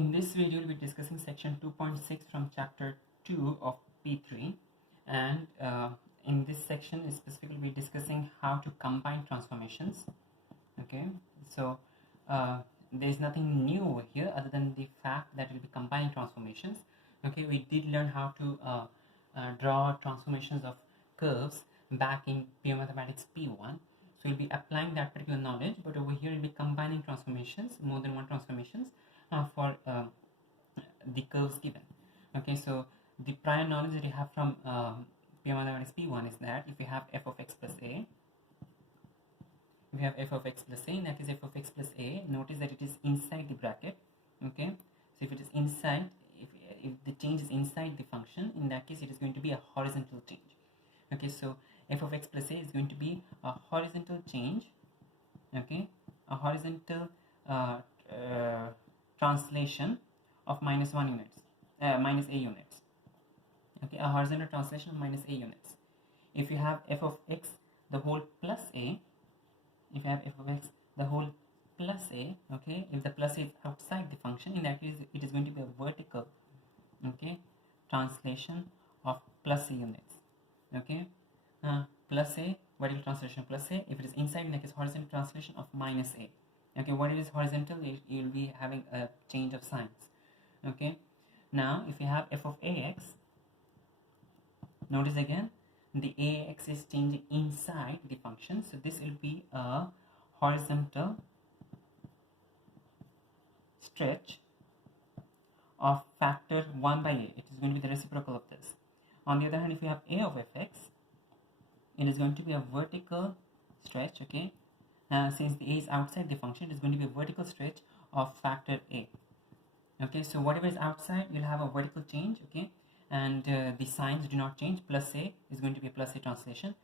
In this video, we'll be discussing section 2.6 from chapter 2 of P3, and in this section specifically we'll be discussing how to combine transformations. Okay, so there's nothing new over here other than the fact that we'll be combining transformations. Okay, we did learn how to draw transformations of curves back in pure mathematics P1. So we'll be applying that particular knowledge, but over here we'll be combining transformations, more than one transformations for the curves given. Okay, so the prior knowledge that you have from pure mathematics P1 is that if you have f of x plus a, we have f of x plus a, and that is f of x plus a. Notice that it is inside the bracket. Okay, so if it is inside, if the change is inside the function, in that case it is going to be a horizontal change. Okay, so f of x plus a is going to be a horizontal change. Okay, a horizontal translation of minus a units. Okay, a horizontal translation of minus a units. If you have f of x the whole plus a, if you have f of x the whole plus a, okay, if the plus a is outside the function, in that case it is going to be a vertical, okay, translation of plus a units. Okay, plus a, vertical translation plus a. If it is inside, in that case horizontal translation of minus a. Okay, when it is horizontal, you will be having a change of signs. Okay, now if you have f of ax, notice again the ax is changing inside the function, so this will be a horizontal stretch of factor 1 by a. It is going to be the reciprocal of this. On the other hand, if you have a of fx, it is going to be a vertical stretch. Okay, since the a is outside the function, it is going to be a vertical stretch of factor a. Okay, so whatever is outside, you'll have a vertical change. Okay, and the signs do not change. Plus a is going to be a plus a translation,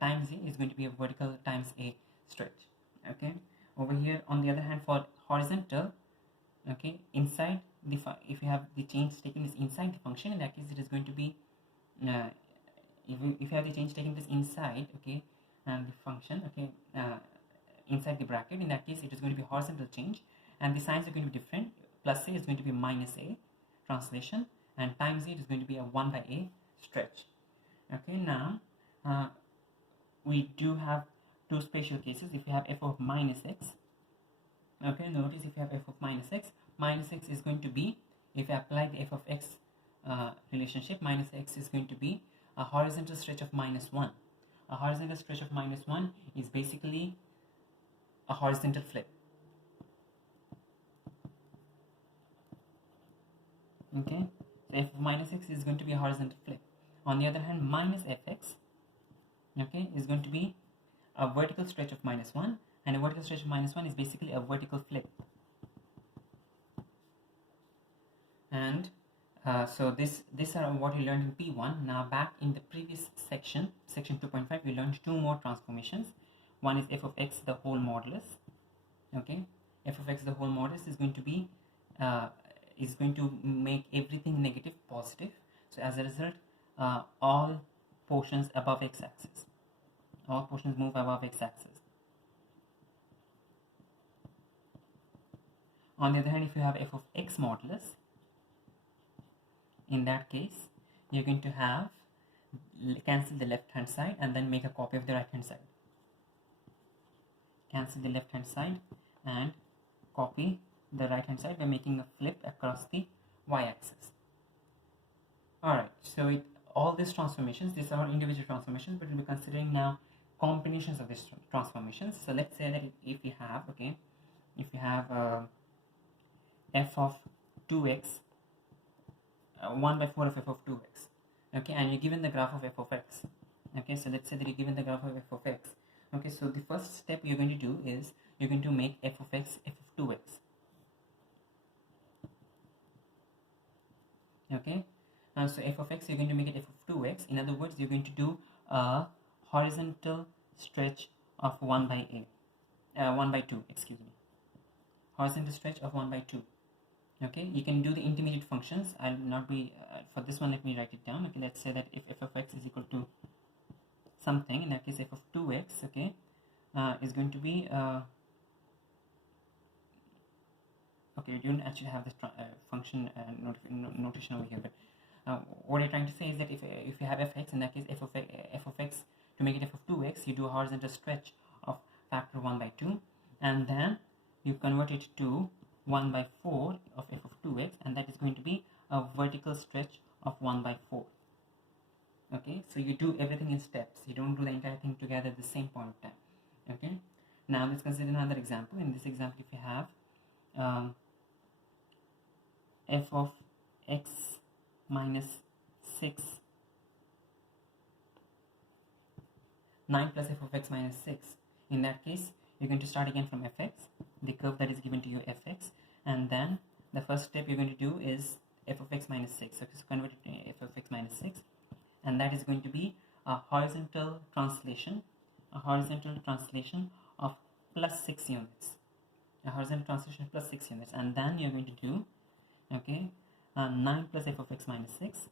times a is going to be a vertical times a stretch. Okay, over here on the other hand, for horizontal, okay, inside the if you have the change taken is inside the function, in that case it is going to be if you have the change taken this inside, okay, and the function, okay, inside the bracket, in that case it is going to be horizontal change, and the signs are going to be different. Plus a is going to be minus a translation, and times a is going to be a 1 by a stretch. Okay, now we do have two special cases. If you have f of minus x, okay, notice if you have f of minus x is going to be, if you apply the f of x relationship, minus x is going to be a horizontal stretch of minus 1. A horizontal stretch of minus 1 is basically a horizontal flip. Okay, so f of minus x is going to be a horizontal flip. On the other hand, minus fx, okay, is going to be a vertical stretch of minus 1, and a vertical stretch of minus 1 is basically a vertical flip. And so these are what we learned in P1. Now back in the previous section 2.5, we learned two more transformations. One is f of x the whole modulus. Okay, f of x the whole modulus is going to be going to make everything negative positive. So as a result, all portions above x-axis, all portions move above x-axis. On the other hand, if you have f of x modulus, in that case you're going to have cancel the left hand side and then make a copy of the right hand side. Cancel the left hand side and copy the right hand side by making a flip across the y-axis. Alright, so all these transformations, these are individual transformations, but we'll be considering now combinations of these transformations. So let's say that if you have, okay, if you have f of 2x, 1 by 4 of f of 2x, okay, and you're given the graph of f of x. Okay, so let's say that you're given the graph of f of x. Okay, so the first step you're going to do is you're going to make f of x f of 2x. Okay, so f of x, you're going to make it f of 2x. In other words, you're going to do a horizontal stretch of 1 by 2, excuse me, horizontal stretch of 1 by 2. Okay, you can do the intermediate functions. I'll not be for this one, let me write it down. Okay, let's say that if f of x is equal to something, in that case f of 2x, okay, is going to be Okay, you don't actually have this function notation over here, but what you're trying to say is that if you have fx, in that case f of x, to make it f of 2x, you do a horizontal stretch of factor 1 by 2, and then you convert it to 1 by 4 of f of 2x, and that is going to be a vertical stretch of 1 by 4. Okay, so you do everything in steps, you don't do the entire thing together at the same point of time. Okay, now let's consider another example. In this example, if you have f of x minus 6, 9 plus f of x minus 6, in that case you're going to start again from fx, the curve that is given to you fx, and then the first step you're going to do is f of x minus 6. So convert it to f of x minus 6, and that is going to be a horizontal translation of plus 6 units, a horizontal translation of plus 6 units, and then you're going to do 9 plus f of x minus 6,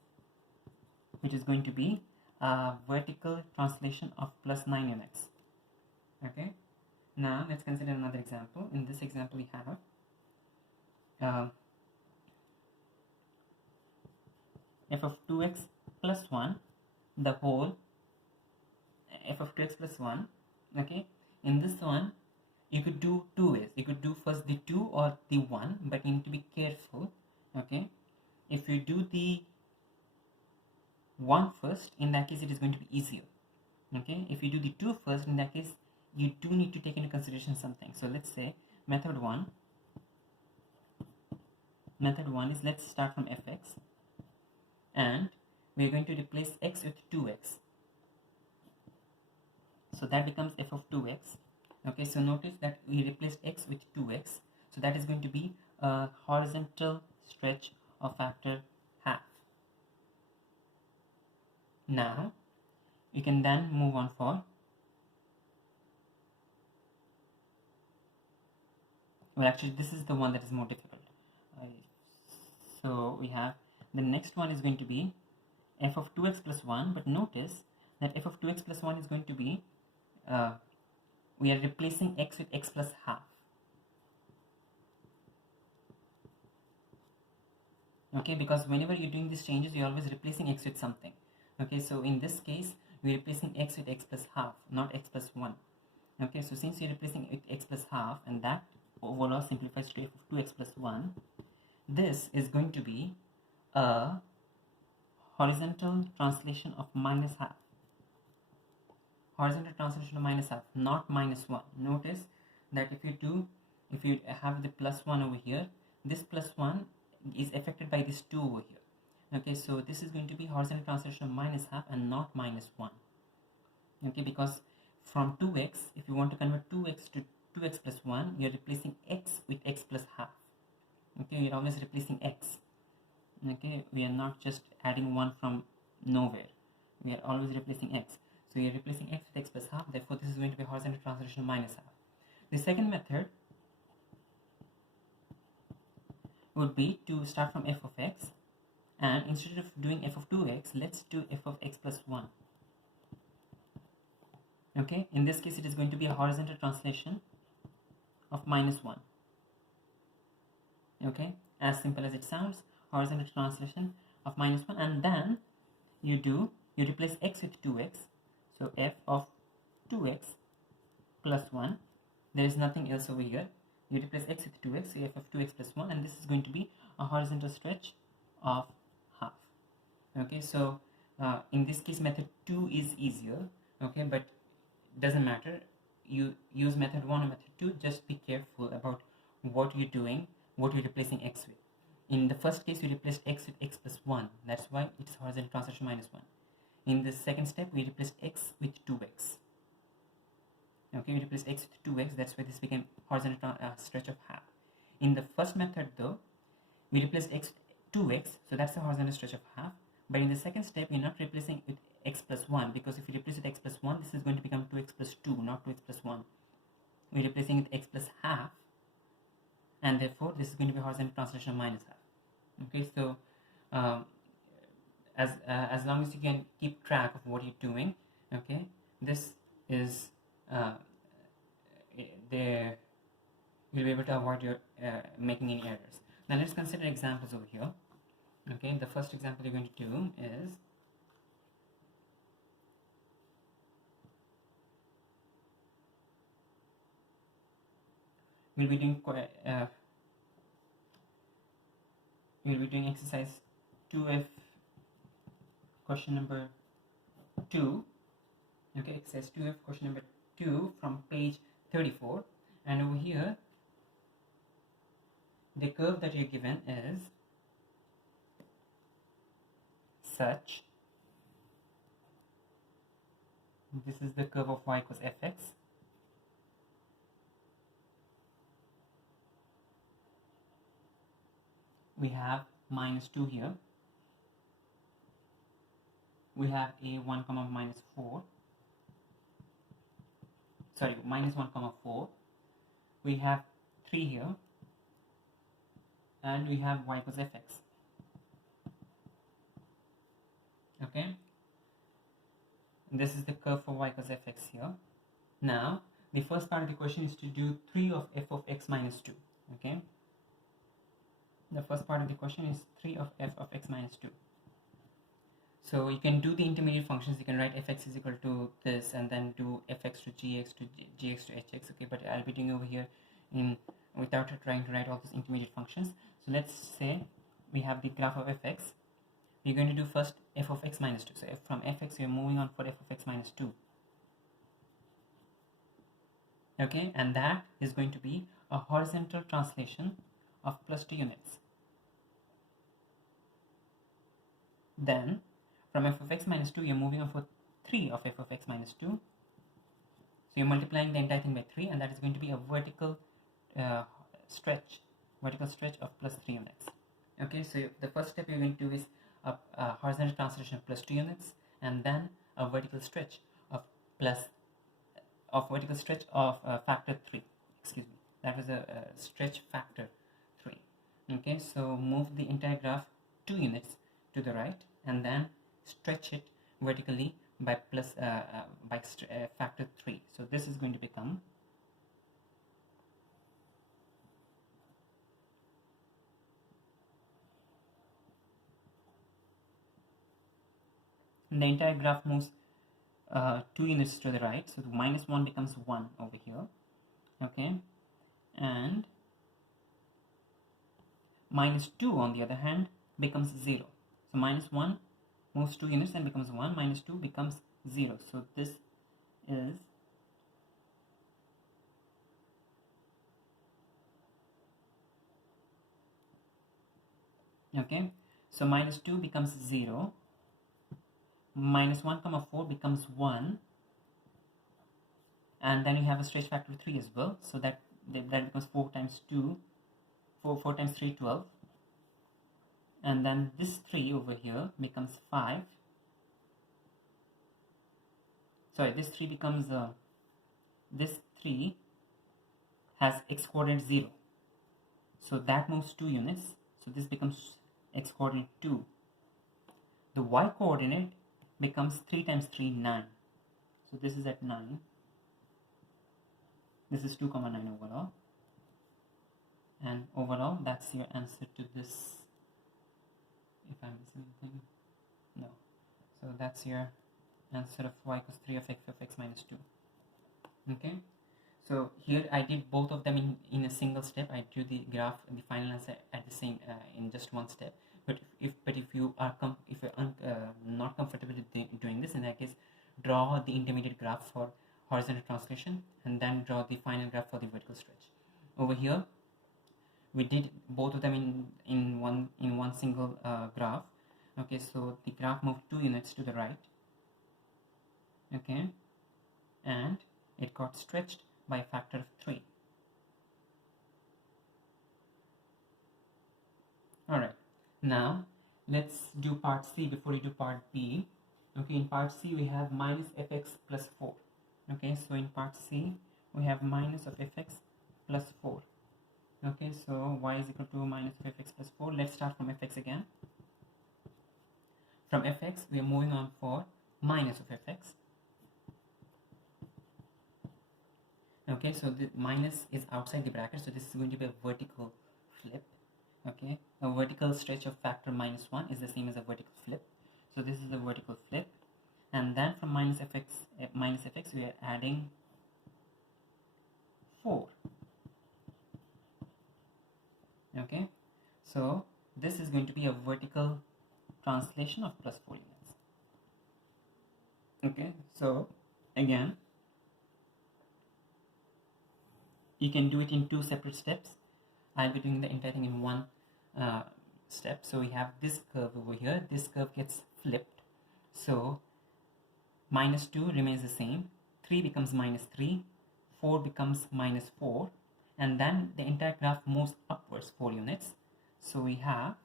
which is going to be a vertical translation of plus 9 units. Okay, now let's consider another example. In this example we have f of 2x plus 1, the whole f of 2x plus 1. Okay, in this one you could do two ways. You could do first the 2 or the 1, but you need to be careful. Okay, if you do the 1 first, in that case it is going to be easier. Okay, if you do the 2 first, in that case you do need to take into consideration something. So let's say method 1 is, let's start from fx, and we are going to replace x with 2x, so that becomes f of 2x. Okay, so notice that we replaced x with 2x, so that is going to be a horizontal stretch of factor half. Now you can then move on for actually this is the one that is more difficult. So we have the next one is going to be f of 2x plus 1, but notice that f of 2x plus 1 is going to be we are replacing x with x plus half. Okay, because whenever you're doing these changes, you're always replacing x with something. Okay, so in this case we're replacing x with x plus half, not x plus 1. Okay, so since you're replacing it with x plus half, and that overall simplifies to f of 2x plus 1, this is going to be a horizontal translation of minus half. Horizontal translation of minus half, not minus 1. Notice that if you have the plus 1 over here, this plus 1 is affected by this 2 over here. Okay, so this is going to be horizontal translation of minus half and not minus 1. Okay, because from 2x, if you want to convert 2x to 2x plus 1, you're replacing x with x plus half. Okay, you're always replacing x. Okay, we are not just adding 1 from nowhere, we are always replacing x. So you're replacing x with x plus half, therefore this is going to be horizontal translation of minus half. The second method would be to start from f of x, and instead of doing f of 2x, let's do f of x plus 1. Okay, in this case it is going to be a horizontal translation of minus 1. Okay, as simple as it sounds, horizontal translation of minus 1, and then you replace x with 2x, so f of 2x plus 1, there is nothing else over here, you replace x with 2x, so f of 2x plus 1, and this is going to be a horizontal stretch of half. Okay, so in this case method 2 is easier. Okay, but doesn't matter, you use method 1 or method 2, just be careful about what you're doing, what you're replacing x with. In the first case you replaced x with x plus 1, that's why it's horizontal translation minus 1. In the second step we replaced x with 2x. Okay, we replaced x with 2x, that's why this became horizontal stretch of half. In the first method though, we replaced x with 2x, so that's the horizontal stretch of half. But in the second step we're not replacing with x plus 1, because if you replace with x plus 1, this is going to become 2x plus 2, not 2x plus 1. We're replacing with x plus half, and therefore this is going to be horizontal translation of minus half. Okay, so as long as you can keep track of what you're doing, okay, this is you'll be able to avoid your making any errors. Now let's consider examples over here. Okay, the first example you're going to do is we'll be doing exercise 2F question number 2. Okay, exercise 2F question number 2 from page 34, and over here the curve that you're given is such. This is the curve of y equals fx. We have minus 2 here. We have a 1 comma minus 4. Sorry, minus 1 comma 4. We have 3 here. And we have y equals fx. Okay. This is the curve for y equals fx here. Now, the first part of the question is to do 3 of f of x minus 2. Okay. The first part of the question is 3 of f of x minus 2. So you can do the intermediate functions. You can write fx is equal to this and then do fx to gx to gx to hx. Okay, but I'll be doing over here without trying to write all these intermediate functions. So let's say we have the graph of fx. We're going to do first f of x minus 2. So from fx we are moving on for f of x minus 2. Okay, and that is going to be a horizontal translation of plus 2 units. Then from f of x minus 2 you're moving on for 3 of f of x minus 2. So you're multiplying the entire thing by 3, and that is going to be a vertical stretch of plus 3 units. Okay, so the first step you're going to do is a horizontal translation of plus 2 units, and then a vertical stretch of factor 3. Excuse me, that was a stretch factor 3. Okay, so move the entire graph 2 units to the right, and then stretch it vertically by factor 3. So this is going to become the entire graph moves 2 units to the right, so the minus 1 becomes 1 over here. Okay, and minus 2 on the other hand becomes 0. So minus 1 moves 2 units and becomes 1, minus 2 becomes 0. So this is okay, so minus 2 becomes 0, minus 1 comma 4 becomes 1, and then you have a stretch factor 3 as well, so that becomes 4 times 2, 4 times 3, 12, and then this 3 over here becomes 5. Sorry, this 3 becomes this 3 has x coordinate 0, so that moves 2 units, so this becomes x coordinate 2. The y coordinate becomes 3 times 3, 9, so this is at 9. This is 2 comma 9 overall, and overall that's your answer to this. If I'm missing anything, no. So that's your answer of y equals 3 of x minus 2. Okay, so here I did both of them in a single step. I drew the graph and the final answer at the same in just one step. But if you are not comfortable with doing this, in that case, draw the intermediate graph for horizontal translation and then draw the final graph for the vertical stretch. Over here we did both of them in one single graph. Okay, so the graph moved 2 units to the right. Okay, and it got stretched by a factor of 3. Alright, now let's do part C before we do part B. Okay, in part C we have minus fx plus 4. Okay, so in part C we have minus of fx plus 4. Okay, so y is equal to minus of fx plus 4. Let's start from fx again. From fx we are moving on for minus of fx. Okay, so the minus is outside the bracket, so this is going to be a vertical flip. Okay, a vertical stretch of factor -1 is the same as a vertical flip. So this is a vertical flip, and then from minus fx we are adding 4. Okay, so this is going to be a vertical translation of +4 units. Okay, so again you can do it in 2 separate steps. I'll be doing the entire thing in one step. So we have this curve over here. This curve gets flipped. So -2 remains the same. 3 becomes -3. 4 becomes -4. And then the entire graph moves upwards 4 units. So we have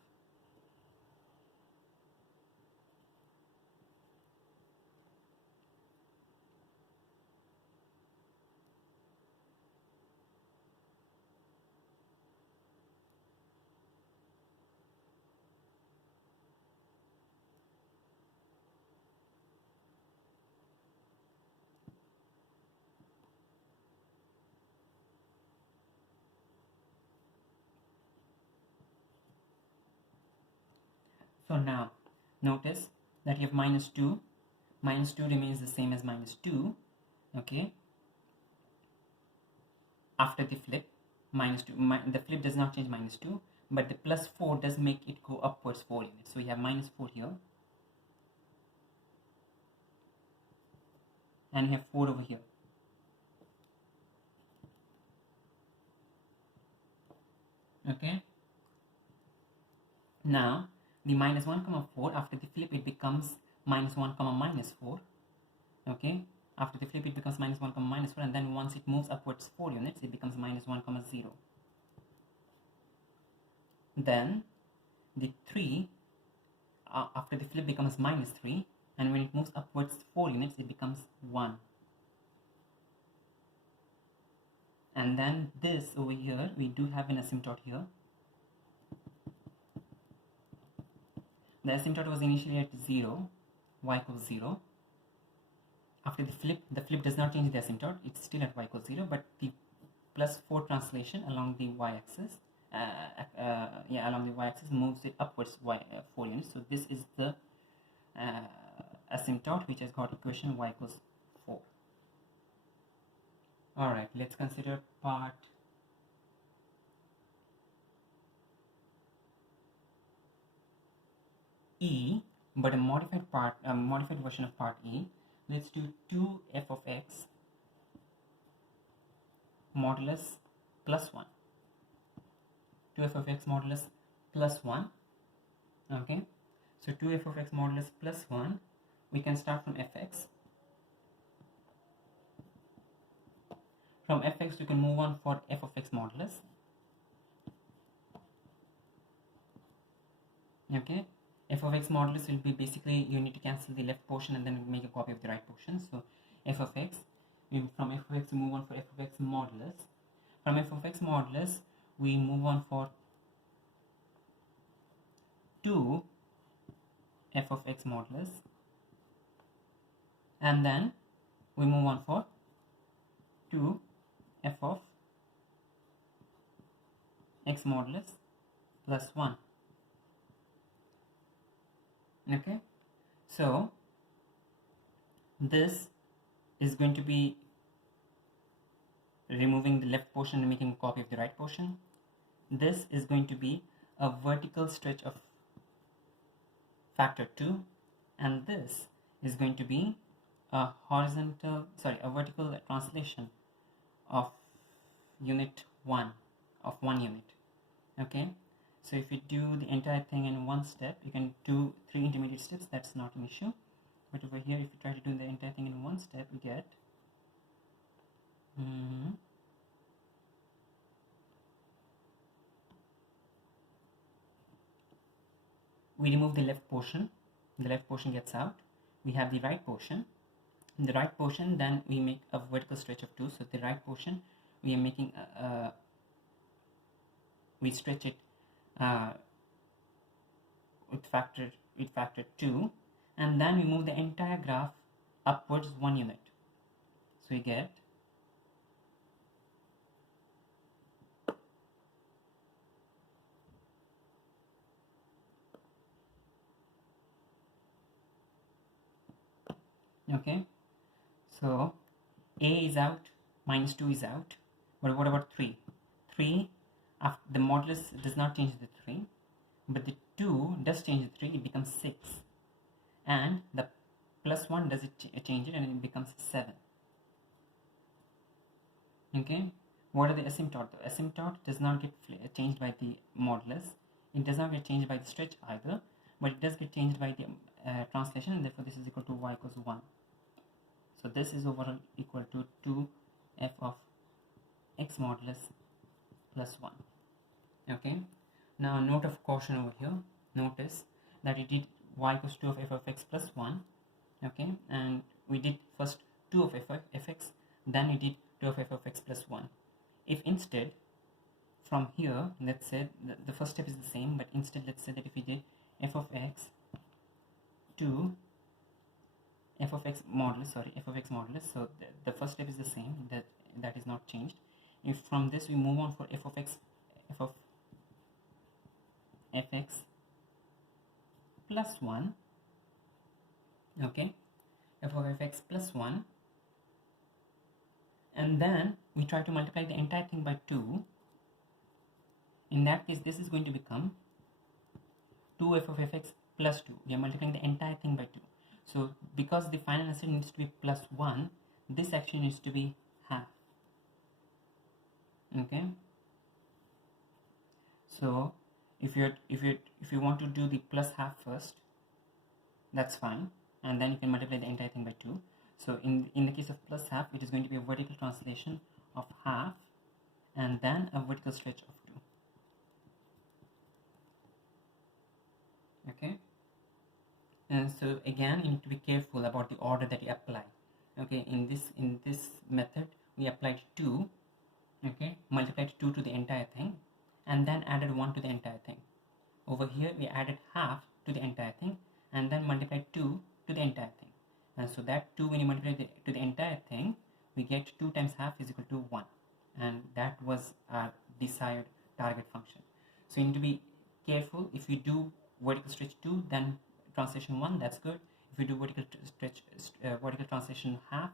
so now notice that you have -2. -2 remains the same as -2. Okay, after the flip, -2, the flip does not change -2, but the +4 does make it go upwards 4 units. So we have -4 here, and we have 4 over here. Okay, now the -1, 4, after the flip it becomes -1, -4. Okay, after the flip it becomes -1, -4, and then once it moves upwards 4 units it becomes -1, 0. Then the 3 after the flip becomes -3, and when it moves upwards 4 units it becomes 1. And then this over here, we do have an asymptote here. The asymptote was initially at 0, y equals 0. After the flip does not change the asymptote, it's still at y equals 0, but the +4 translation along the y-axis, along the y-axis moves it upwards 4 units. So this is the asymptote which has got equation y equals 4. Alright, let's consider part E, but a modified version of part E. Let's do 2f of x modulus +1. 2f of x modulus +1. Okay, so 2f of x modulus +1, we can start from fx. From fx we can move on for f of x modulus. Okay, f of x modulus will be basically, you need to cancel the left portion and then make a copy of the right portion. So f of x, from f of x we move on for f of x modulus. From f of x modulus we move on for 2 f of x modulus, and then we move on for 2 f of x modulus +1. Okay, so this is going to be removing the left portion and making a copy of the right portion. This is going to be a vertical stretch of factor 2, and this is going to be a vertical translation of unit 1 of 1 unit. Okay, so if you do the entire thing in one step, you can do 3 intermediate steps, that's not an issue. But over here, if you try to do the entire thing in one step, you get we remove the left portion gets out. We have the right portion. In the right portion, then we make a vertical stretch of 2. So the right portion, we are making we stretch it with factor 2, and then we move the entire graph upwards 1 unit. So we get Okay, so a is out, minus 2 is out, but what about 3? 3, after the modulus does not change the 3, but the 2 does change the 3, it becomes 6, and the plus 1 does it change it, and it becomes 7. Okay, what are the asymptote? The asymptote does not get changed by the modulus, it does not get changed by the stretch either, but it does get changed by the translation, and therefore this is equal to y equals 1. So this is overall equal to 2f of x modulus plus 1. Okay, now note of caution over here. Notice that it did y equals 2 of f of x plus 1. Okay, and we did first 2 of fx, then we did 2 of f of x plus 1. If instead from here, let's say the first step is the same, but instead let's say that if we did f of x to f of x modulus, so the first step is the same, that is not changed. If from this we move on for f of fx plus 1, okay, f of fx plus 1, and then we try to multiply the entire thing by 2, in that case this is going to become 2f of fx plus 2. We are multiplying the entire thing by 2. So because the final answer needs to be plus 1, this actually needs to be half. Okay, so if you want to do the plus half first, that's fine, and then you can multiply the entire thing by 2. So in the case of plus half, it is going to be a vertical translation of half and then a vertical stretch of 2. Okay, and so again you need to be careful about the order that you apply. Okay, in this method we applied 2, okay, multiplied 2 to the entire thing, and then added 1 to the entire thing. Over here we added half to the entire thing and then multiplied 2 to the entire thing, and so that 2, when you multiply to the entire thing, we get 2 times half is equal to 1, and that was our desired target function. So you need to be careful. If you do vertical stretch 2, then translation 1, that's good. If you do vertical translation half,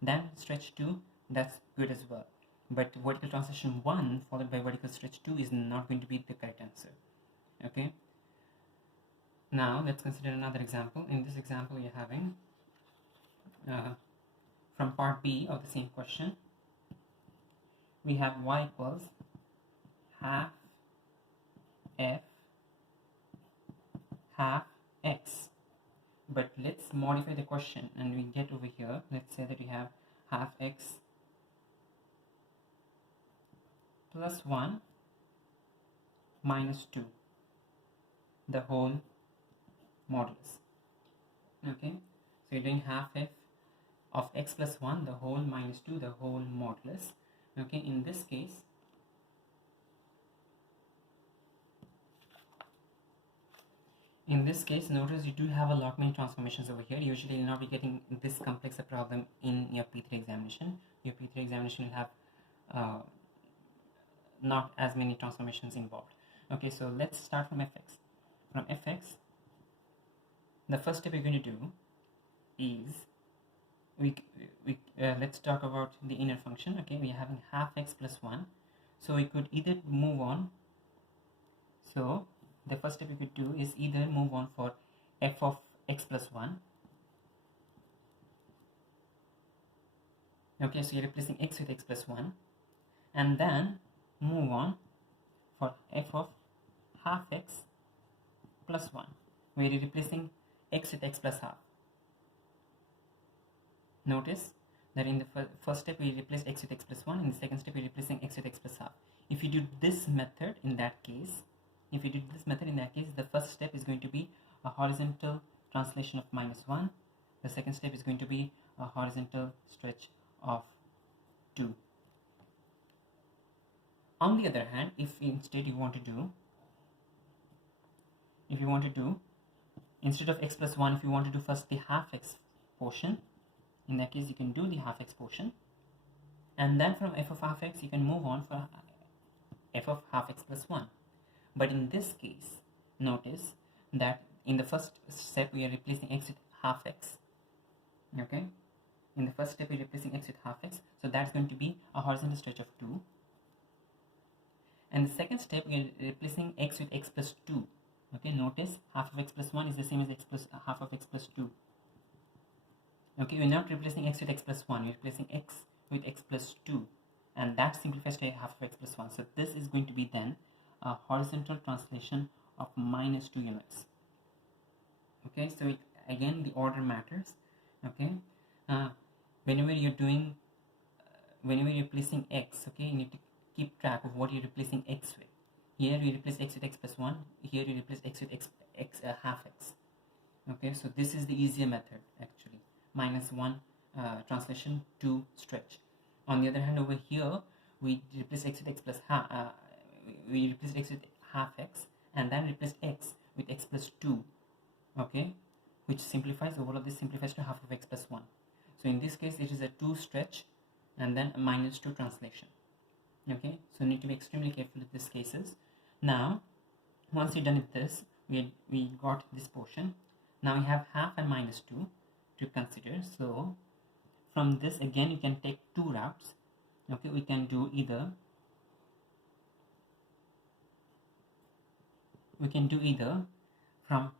then stretch 2, that's good as well. But vertical translation 1 followed by vertical stretch 2 is not going to be the correct answer. Okay, now let's consider another example. In this example, we are having from part B of the same question, we have y equals half f half x. But let's modify the question and we get over here, let's say that we have half x plus 1 minus 2, the whole modulus. Okay, so you're doing half f of x plus 1, the whole minus 2, the whole modulus. Okay, in this case, notice you do have a lot many transformations over here. Usually you'll not be getting this complex a problem in your P3 examination. Your P3 examination will have not as many transformations involved. Okay, so let's start from fx. From fx, the first step we're going to do is let's talk about the inner function. Okay, we are having half x plus 1, so we could either move on. So the first step we could do is either move on for f of x plus 1. Okay, so you're replacing x with x plus 1, and then move on for f of half x plus 1, where you're replacing x with x plus half. Notice that in the first step we replaced x with x plus 1, in the second step we're replacing x with x plus half. If you do this method in that case, the first step is going to be a horizontal translation of minus 1, the second step is going to be a horizontal stretch of 2. On the other hand, if instead you want to do, instead of x plus 1, if you want to do first the half x portion, in that case you can do the half x portion, and then from f of half x you can move on for f of half x plus 1. But in this case, notice that in the first step we are replacing x with half x. Okay, in the first step we're replacing x with half x, so that's going to be a horizontal stretch of 2. And the second step we're replacing x with x plus 2. Okay, notice half of x plus 1 is the same as x plus half of x plus 2. Okay, we're not replacing x with x plus 1, we're replacing x with x plus 2, and that simplifies to a half of x plus 1. So this is going to be then a horizontal translation of minus 2 units. Okay, so again the order matters. Okay, whenever you're replacing x, okay, you need to keep track of what you're replacing x with. Here you replace x with x plus 1, here you replace x with half x. Okay, so this is the easier method actually, minus 1 translation to stretch. On the other hand, over here we replace x with x plus we replace x with half x, and then replace x with x plus 2. Okay, which simplifies, all of this simplifies to half of x plus 1. So in this case it is a 2 stretch and then a minus 2 translation. Okay, so need to be extremely careful with these cases. Now once you're done with this, we got this portion. Now we have half and minus 2 to consider. So from this again you can take two routes. Okay, we can do either from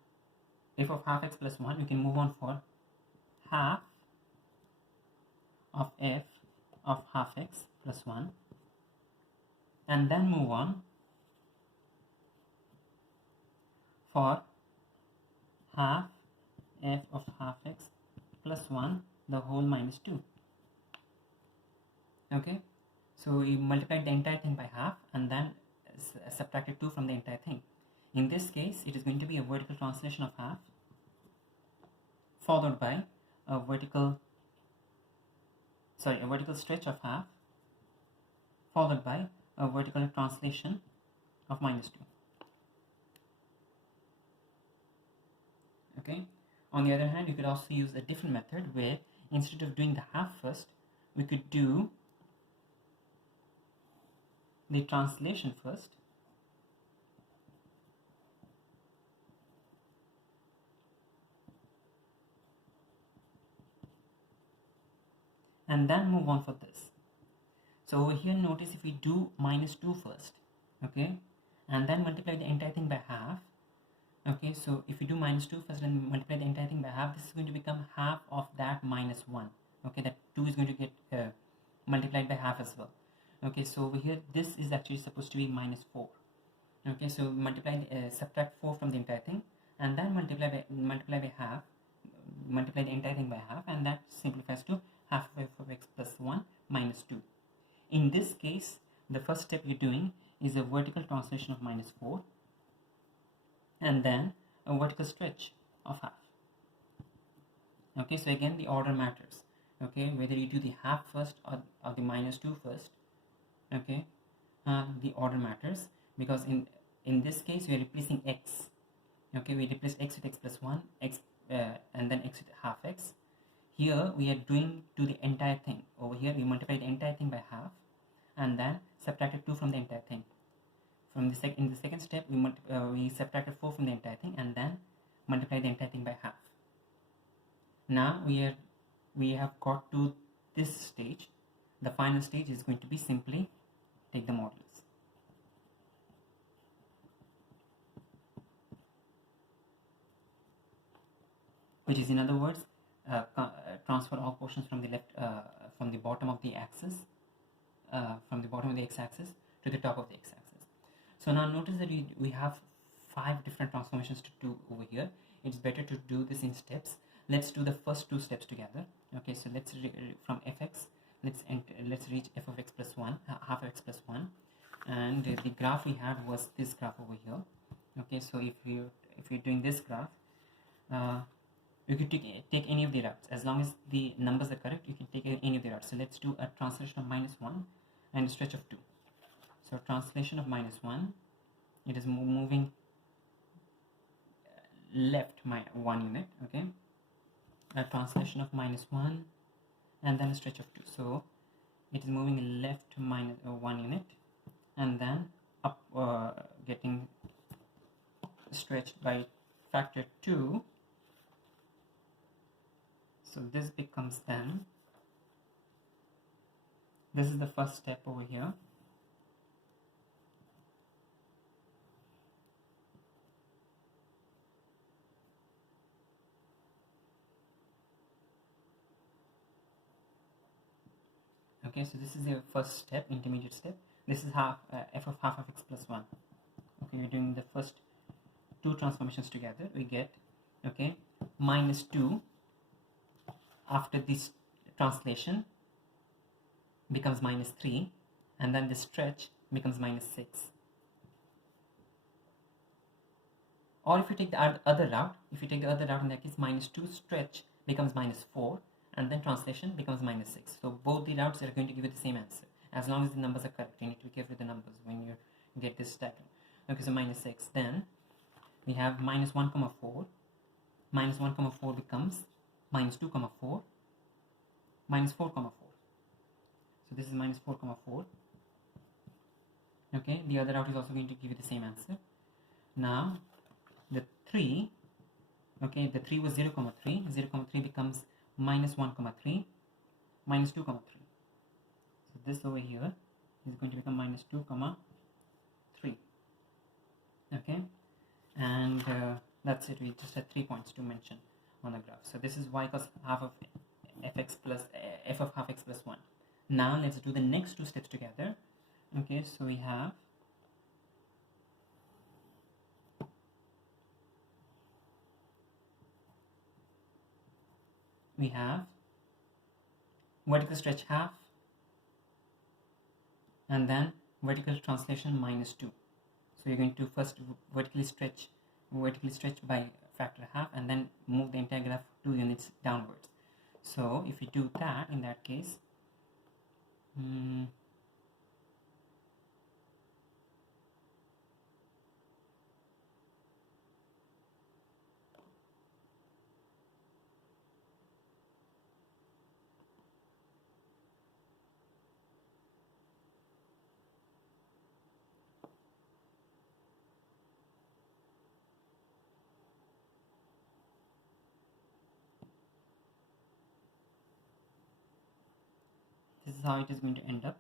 f of half x plus 1, we can move on for half of f of half x plus 1, and then move on for half f of half x plus 1 the whole minus 2. Okay, so we multiplied the entire thing by half and then subtracted 2 from the entire thing. In this case it is going to be a vertical translation of half followed by a vertical stretch of half followed by a vertical translation of minus 2. Okay, on the other hand you could also use a different method where instead of doing the half first, we could do the translation first and then move on for this. So over here notice if we do minus 2 first, okay, and then multiply the entire thing by half. Okay, so if we do minus 2 first and multiply the entire thing by half, this is going to become half of that minus 1. Okay, that 2 is going to get multiplied by half as well. Okay, so over here this is actually supposed to be minus 4. Okay, so subtract 4 from the entire thing and then multiply by half, multiply the entire thing by half, and that simplifies to half of f of x plus 1 minus 2. In this case the first step you're doing is a vertical translation of minus 4 and then a vertical stretch of half. Okay, so again the order matters. Okay, whether you do the half first or the minus 2 first, okay, the order matters, because in this case we are replacing x. Okay, we replace x with x plus 1, and then x with half x. Here we are doing to the entire thing. Over here we multiply the entire thing by half and then subtracted 2 from the entire thing. In the second step we subtracted 4 from the entire thing and then multiply the entire thing by half. Now we have got to this stage. The final stage is going to be simply take the modulus. Which is, in other words, transfer all portions from the left, from the bottom of the axis, from the bottom of the x-axis to the top of the x-axis. So now notice that we have 5 different transformations to do over here. It's better to do this in steps. Let's do the first 2 steps together. Okay, so let's from fx, let's reach f of x plus 1, half of x plus 1, and the graph we had was this graph over here. Okay, so if you're doing this graph, you could take any of the routes. As long as the numbers are correct, you can take any of the routes. So let's do a translation of minus 1 and a stretch of 2. So translation of minus 1, it is moving left 1 unit. Okay, a translation of minus 1 and then a stretch of 2. So it is moving left minus 1 unit and then up, getting stretched by factor 2. So this becomes then, this is the first step over here. Okay, so this is the first step, intermediate step. This is half f of half of x plus 1. Okay, we're doing the first two transformations together. We get, okay, minus 2 after this translation becomes minus 3, and then the stretch becomes minus 6. Or if you take the other route, in that case, minus 2 stretch becomes minus 4, and then translation becomes minus 6. So both the routes are going to give you the same answer, as long as the numbers are correct. You need to be careful with the numbers when you get this diagram. Okay, so minus 6. Then we have minus 1 comma 4. Minus 1 comma 4 becomes minus 2 comma 4, minus 4 comma 4. So this is minus 4 comma 4. Okay, the other route is also going to give you the same answer. Now the 3, okay, the 3 was 0 comma 3. 0 comma 3 becomes minus 1 comma 3, minus 2 comma 3. So this over here is going to become minus 2 comma 3. Okay, and that's it. We just had 3 points to mention on the graph. So this is y equals half of fx plus f of half x plus 1. Now let's do the next two steps together. Okay, so we have vertical stretch half, and then vertical translation minus 2. So you're going to first vertically stretch by factor half, and then move the entire graph 2 units downwards. So if you do that, in that case, this is how it is going to end up.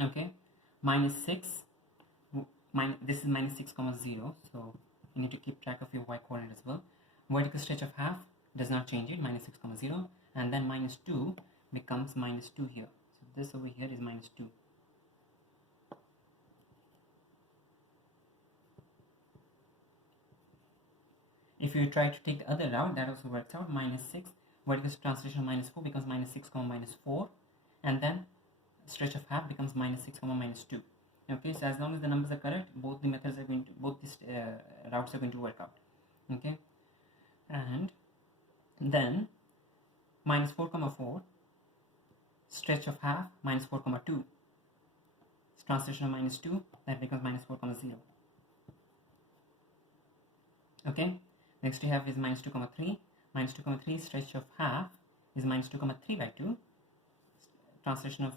Okay, minus 6, this is minus 6 comma 0, so you need to keep track of your y coordinate as well. Vertical stretch of half does not change it, minus 6 comma 0, and then minus 2 becomes minus 2 here. So this over here is minus 2. If you try to take the other route, that also works out. Minus 6, vertical translation minus 4 becomes minus 6 comma minus 4, and then stretch of half becomes minus 6 comma minus 2. Okay, so as long as the numbers are correct, both these routes are going to work out. Okay, and then minus 4 comma 4, stretch of half minus 4 comma 2, translation of minus 2, that becomes minus 4 comma 0. Okay, next we have is minus 2 comma 3. Minus 2 comma 3, stretch of half is minus 2 comma 3 by 2, translation of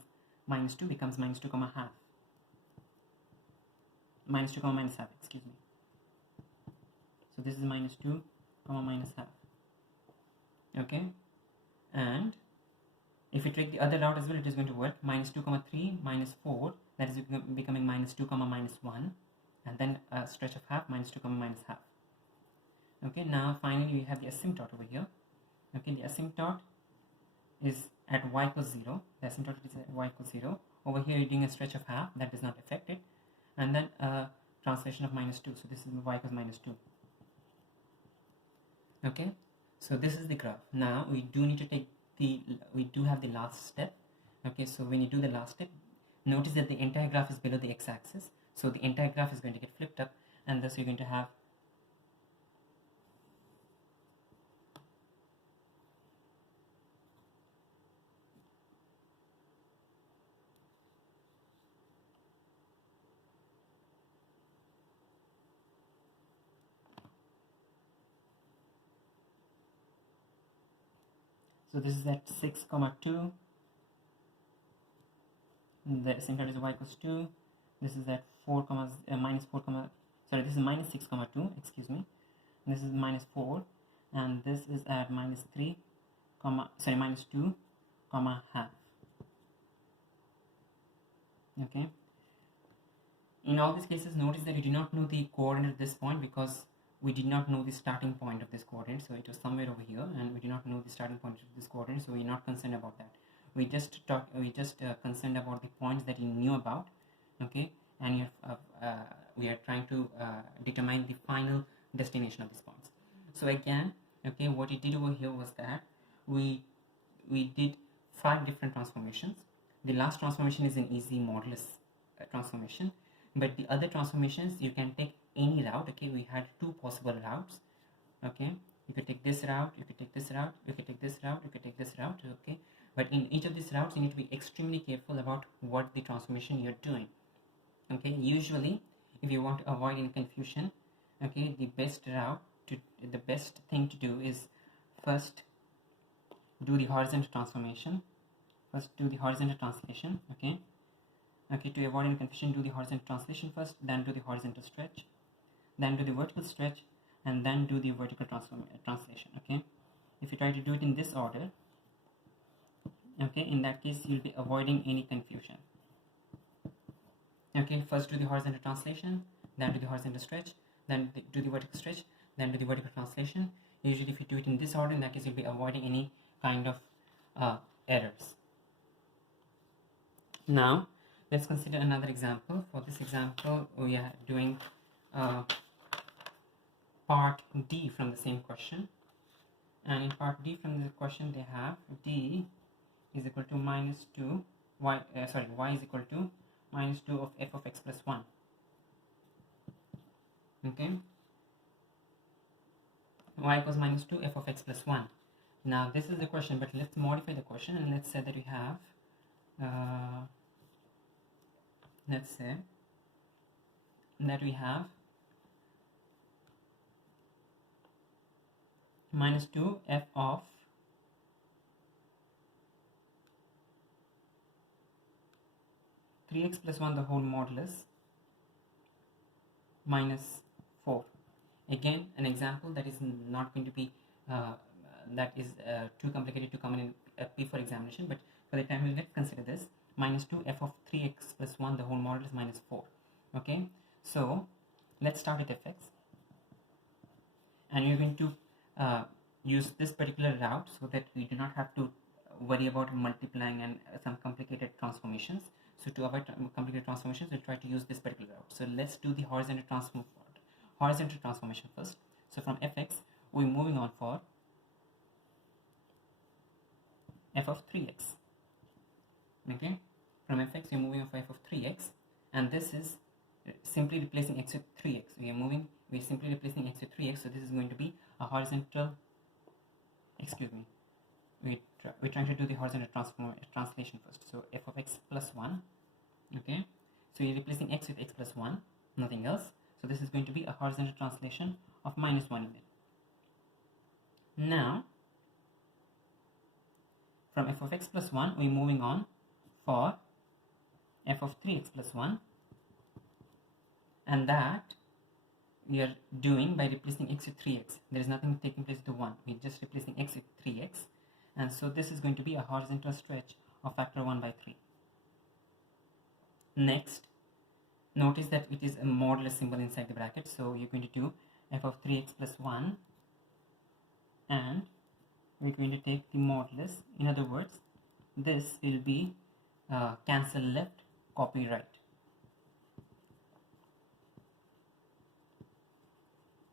minus 2 becomes minus 2 comma half, minus 2 comma minus half, excuse me. So this is minus 2 comma minus half. Okay, and if you take the other route as well, it is going to work. Minus 2 comma 3 minus 4, that is becoming minus 2 comma minus 1, and then a stretch of half, minus 2 comma minus half. Okay, now finally we have the asymptote over here. Okay, the asymptote is at y equals 0. The asymptote is at y equals 0. Over here you're doing a stretch of half, that does not affect it, and then a translation of minus 2. So this is y equals minus 2. Okay, so this is the graph. Now we do need to take we do have the last step. Okay, so when you do the last step, notice that the entire graph is below the x-axis, so the entire graph is going to get flipped up, and thus you're going to have so this is at 6 comma 2, the asymptote is y equals 2. This is at 4 comma minus 4 comma sorry, this is minus 6 comma 2, excuse me, this is minus 4, and this is at minus 3 comma, sorry, minus 2 comma half. Okay, in all these cases, notice that we do not know the coordinate at this point because we did not know the starting point of this coordinate, so it was somewhere over here, and we do not know the starting point of this coordinate, so we're not concerned about that. We just concerned about the points that you knew about. Okay, and we are trying to determine the final destination of these points. So again, okay, what we did over here was that we did 5 different transformations. The last transformation is an easy modulus transformation, but the other transformations you can take any route. Okay, we had 2 possible routes. Okay, you could take this route, you could take this route, you could take this route, you could take this route. Okay, but in each of these routes you need to be extremely careful about what the transformation you're doing. Okay, usually if you want to avoid any confusion, okay, the best thing to do is first do the horizontal transformation. Okay, to avoid any confusion, do the horizontal translation first, then do the horizontal stretch, then do the vertical stretch, and then do the vertical translation. Okay, if you try to do it in this order, okay, in that case you'll be avoiding any confusion. Okay, first do the horizontal translation, then do the horizontal stretch, then do the vertical stretch, then do the vertical translation. Usually if you do it in this order, in that case you'll be avoiding any kind of errors. Now let's consider another example. For this example, we are doing part D from the same question, and in part D from the question they have D is equal to minus 2 y is equal to minus 2 of f of x plus 1. Okay, y equals minus 2 f of x plus 1. Now this is the question, but let's modify the question and let's say that we have minus 2 f of (3x plus 1) the whole modulus minus 4. Again, an example that is not going to be too complicated to come in P4 examination, but for the time being, let's consider this minus 2 f of 3x plus 1 the whole modulus minus 4. Okay, so let's start with fx, and we're going to use this particular route so that we do not have to worry about multiplying and some complicated transformations. So to avoid complicated transformations, we'll try to use this particular route. So let's do the horizontal transformation first. So from fx, we're moving on for f of 3x. Okay, from fx we're moving on for f of 3x, and this is simply replacing x with 3x. We're simply replacing x with 3x, so this is going to be a horizontal, excuse me, we're trying to do the horizontal translation first. So f of x plus 1. Okay, so you're replacing x with x plus 1, nothing else. So this is going to be a horizontal translation of minus 1 in it. Now from f of x plus 1 we're moving on for f of 3x plus 1, and that we are doing by replacing x with 3x. There is nothing taking place with 1, we're just replacing x with 3x, and so this is going to be a horizontal stretch of factor 1 by 3. Next, notice that it is a modulus symbol inside the bracket, so you're going to do f of 3x plus 1, and we're going to take the modulus. In other words, this will be cancel left, copy right.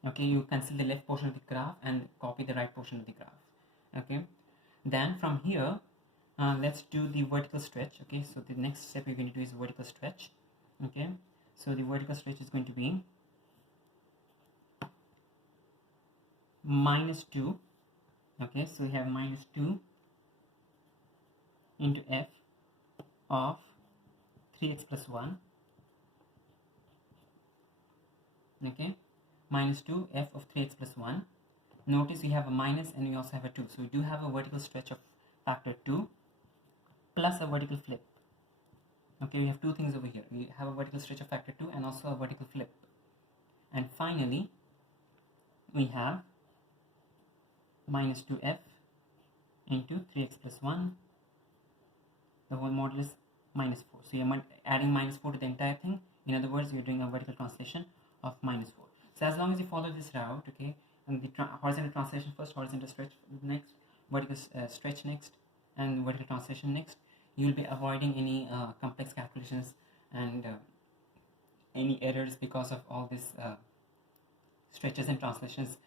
Okay, you cancel the left portion of the graph and copy the right portion of the graph. Okay, then from here let's do the vertical stretch. Okay, so the next step you're going to do is vertical stretch. Okay, so the vertical stretch is going to be minus 2. Okay, so we have minus 2 into f of 3x plus 1. Okay, minus 2 f of 3x plus 1. Notice we have a minus and we also have a 2, so we do have a vertical stretch of factor 2 plus a vertical flip. Okay, we have two things over here. We have a vertical stretch of factor 2 and also a vertical flip. And finally we have minus 2f into 3x plus 1, the whole modulus minus 4. So you're adding minus 4 to the entire thing. In other words, you're doing a vertical translation of minus 4. So as long as you follow this route, okay, and the horizontal translation first, horizontal stretch next, vertical stretch next, and vertical translation next, you'll be avoiding any complex calculations and any errors because of all these stretches and translations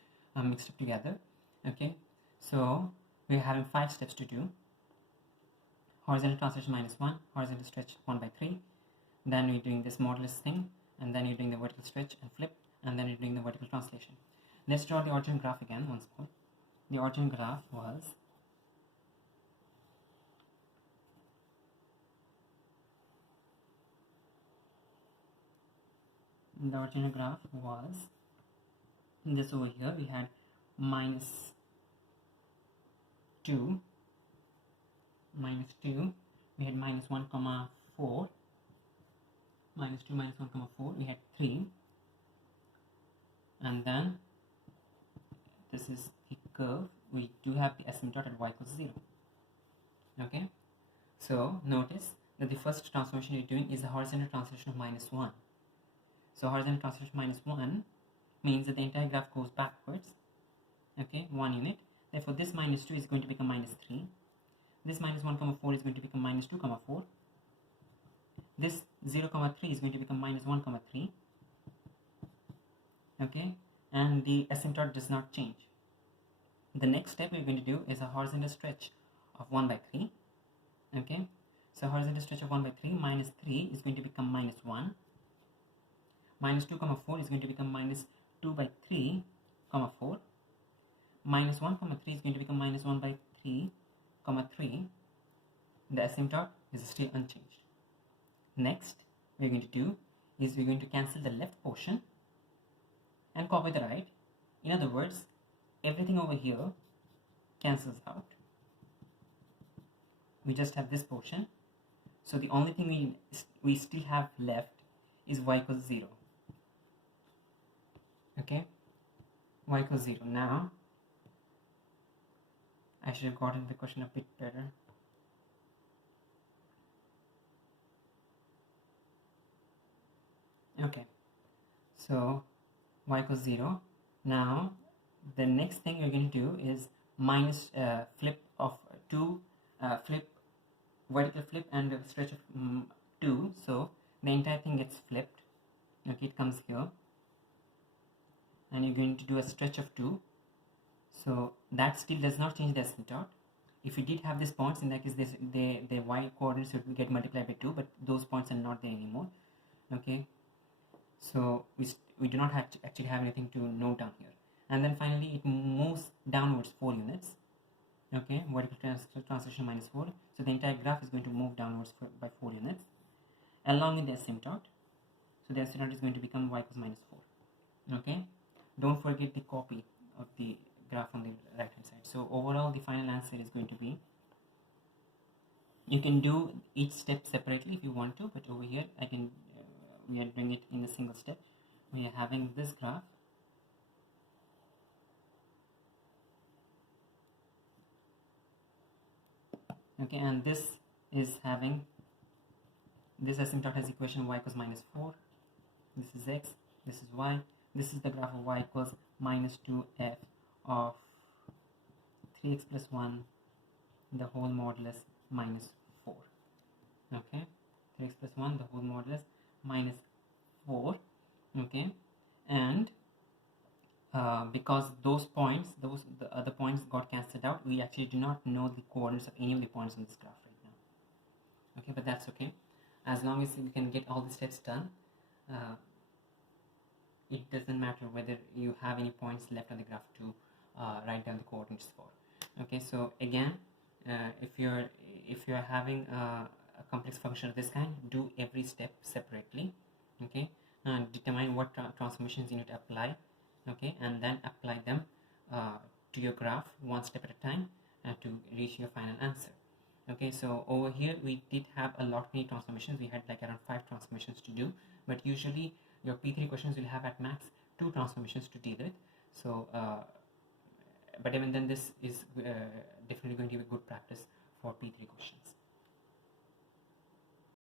mixed up together. Okay, so we're having 5 steps to do. Horizontal translation minus 1, horizontal stretch 1 by 3, then you're doing this modulus thing, and then you're doing the vertical stretch and flip, and then you're doing the vertical translation. Let's draw the origin graph again once more. The origin graph was this over here. We had minus 2, we had minus 1 comma 4, minus 2 minus 1 comma 4, we had 3, and then this is the curve. We do have the asymptote at y equals 0. Okay, so notice that the first transformation you're doing is the horizontal translation of minus 1. So horizontal translation minus 1 means that the entire graph goes backwards, okay, 1 unit. Therefore this minus 2 is going to become minus 3, this minus 1 comma 4 is going to become minus 2 comma 4, this 0 comma 3 is going to become minus 1 comma 3, okay, and the asymptote does not change. The next step we're going to do is a horizontal stretch of 1 by 3, okay. So horizontal stretch of 1 by 3, minus 3 is going to become minus 1, minus 2 comma 4 is going to become minus 2 by 3 comma 4, minus 1 comma 3 is going to become minus 1 by 3 comma 3. The asymptote is still unchanged. Next we're going to do is we're going to cancel the left portion and copy the right. In other words, everything over here cancels out. We just have this portion. So the only thing we still have left is y equals 0. Okay, y equals 0. Now I should have gotten the question a bit better. Okay, so y equals 0. Now the next thing you're going to do is minus flip of 2, flip, vertical flip and a stretch of 2. So the entire thing gets flipped. Okay, it comes here, and you're going to do a stretch of 2. So that still does not change the asymptote. If you did have these points, in that case the y coordinates would get multiplied by 2, but those points are not there anymore. Okay, so we do not actually have anything to note down here. And then finally it moves downwards 4 units. Okay, vertical translation minus 4. So the entire graph is going to move downwards by 4 units along with the asymptote. So the asymptote is going to become y equals minus 4. Okay, don't forget the copy of the graph on the right hand side. So overall the final answer is going to be, you can do each step separately if you want to, but over here I can we are doing it in a single step. We are having this graph, okay, and this is having this asymptote has equation y equals minus 4, this is x, this is y, this is the graph of y equals minus 2f of 3x plus 1 the whole modulus minus 4. Okay, 3x plus 1 the whole modulus minus 4. Okay, and because those points, the other points got cancelled out, we actually do not know the coordinates of any of the points on this graph right now. Okay, but that's okay, as long as you can get all the steps done. It doesn't matter whether you have any points left on the graph to write down the coordinates for. Okay, so again, if you're having a complex function of this kind, do every step separately. Okay, and determine what transformations you need to apply. Okay, and then apply them to your graph one step at a time to reach your final answer. Okay, so over here we did have a lot many transformations. We had like around 5 transformations to do, but usually your P3 questions will have at max two transformations to deal with. So but even then this is definitely going to